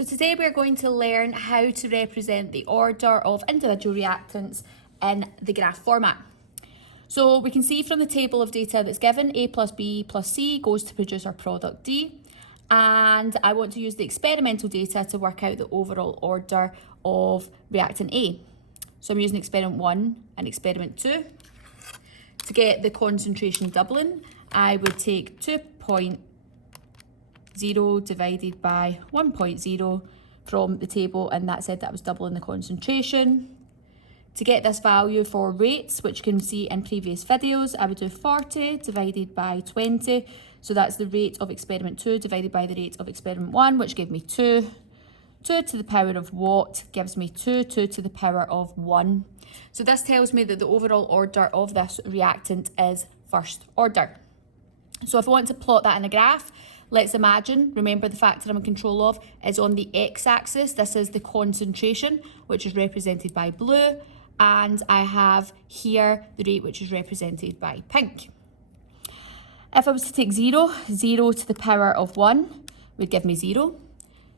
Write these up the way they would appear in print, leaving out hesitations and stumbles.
So today we're going to learn how to represent the order of individual reactants in the graph format. So we can see from the table of data that's given, A plus B plus C goes to produce our product D. And I want to use the experimental data to work out the overall order of reactant A. So I'm using experiment 1 and experiment 2. To get the concentration doubling, I would take 2.0 divided by 1.0 from the table, and that said that was doubling the concentration. To get this value for rates, which you can see in previous videos, I would do 40 divided by 20. So that's the rate of experiment 2 divided by the rate of experiment 1, which gave me 2. 2 to the power of what gives me 2 to the power of 1. So this tells me that the overall order of this reactant is first order. So if I want to plot that in a graph, let's imagine, remember the factor I'm in control of is on the x-axis. This is the concentration, which is represented by blue, and I have here the rate, which is represented by pink. If I was to take 0 to the power of 1 would give me 0.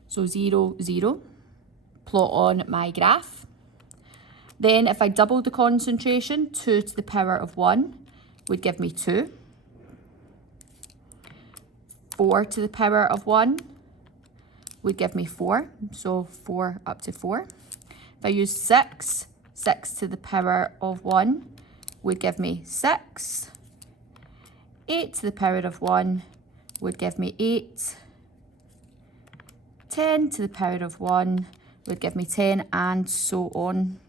So 0, 0, plot on my graph. Then if I doubled the concentration, 2 to the power of 1 would give me 2. 4 to the power of 1 would give me 4. So 4 up to 4. If I use 6 to the power of 1 would give me 6. 8 to the power of 1 would give me 8. 10 to the power of 1 would give me 10, and so on.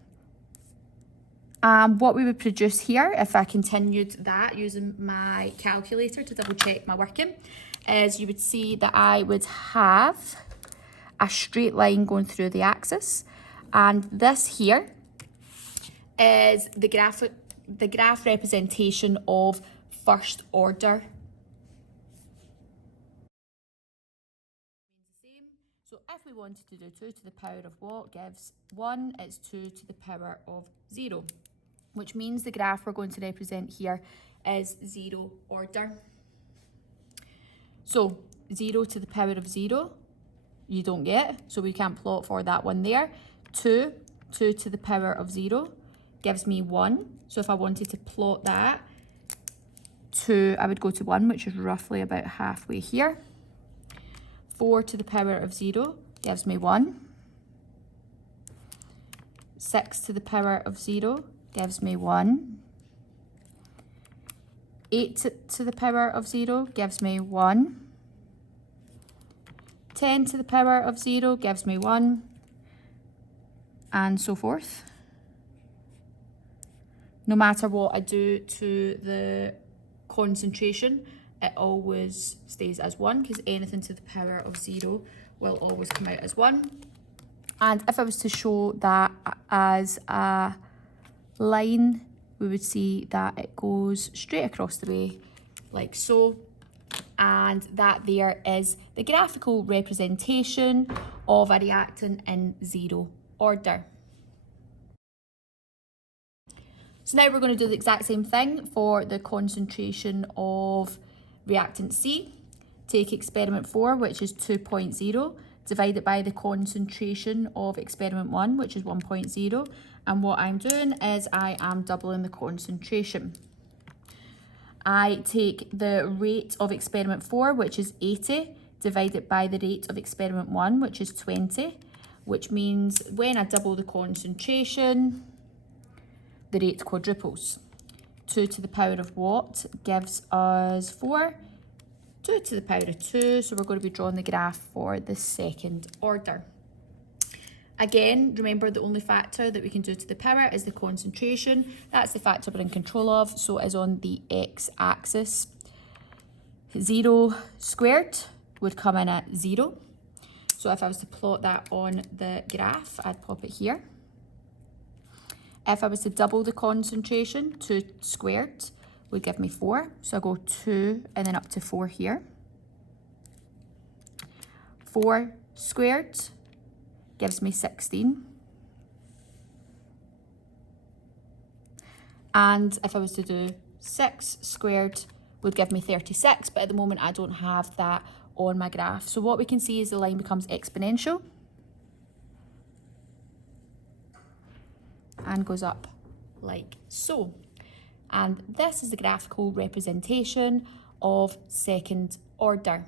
What we would produce here, if I continued that using my calculator to double check my working, is you would see that I would have a straight line going through the axis, and this here is the graph representation of first order. So if we wanted to do 2 to the power of what gives 1, it's 2 to the power of 0, which means the graph we're going to represent here is 0 order. So 0 to the power of 0, you don't get, so we can't plot for that one there. 2 to the power of 0 gives me 1. So if I wanted to plot that, 2, I would go to 1, which is roughly about halfway here. 4 to the power of 0 gives me 1. 6 to the power of 0 gives me 1. 8 to the power of 0 gives me 1. 10 to the power of 0 gives me 1, and so forth. No matter what I do to the concentration, it always stays as 1, because anything to the power of 0 will always come out as 1. And if I was to show that as a line, we would see that it goes straight across the way like so, and that there is the graphical representation of a reactant in 0 order. So now we're going to do the exact same thing for the concentration of reactant C. Take experiment 4, which is 2.0, divide it by the concentration of experiment 1, which is 1.0. And what I'm doing is I am doubling the concentration. I take the rate of experiment 4, which is 80, divide it by the rate of experiment 1, which is 20, which means when I double the concentration, the rate quadruples. 2 to the power of what gives us 4. 2 to the power of 2, so we're going to be drawing the graph for the second order. Again, remember the only factor that we can do to the power is the concentration. That's the factor we're in control of, so it is on the x-axis. 0 squared would come in at 0. So if I was to plot that on the graph, I'd pop it here. If I was to double the concentration, 2 squared would give me 4. So I go 2 and then up to 4 here. 4 squared gives me 16. And if I was to do 6 squared would give me 36, but at the moment I don't have that on my graph. So what we can see is the line becomes exponential. and goes up like so. And this is the graphical representation of second order.